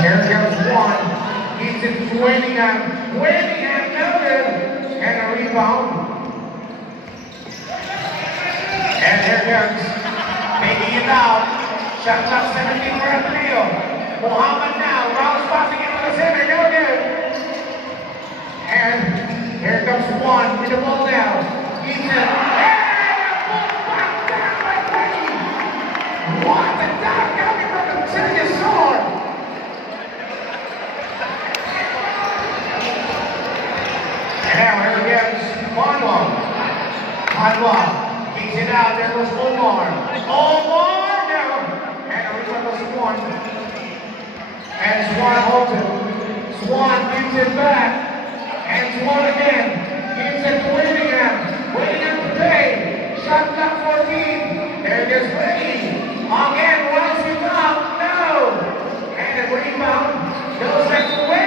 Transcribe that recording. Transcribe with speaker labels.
Speaker 1: Here goes one. Keeps it to Winningham. Winningham noted. And a rebound. And here comes taking it out. Shot clock 17 for Antonio. Muhammad now. Rouse passing into the center. No good. And here comes one with the ball now. Keeps it. A back down by. What a dunk Now here he goes. Barnwell. Barnwell. He's it out. There goes Omar. Omar down. And here comes Swan. And Swan holds it. Swan gives it back. And Swan again. Gives it to Willingham. Willingham to. Shot clock 14. There it is. Lee. Again. What else you got? No. And the rebound goes back to Willingham.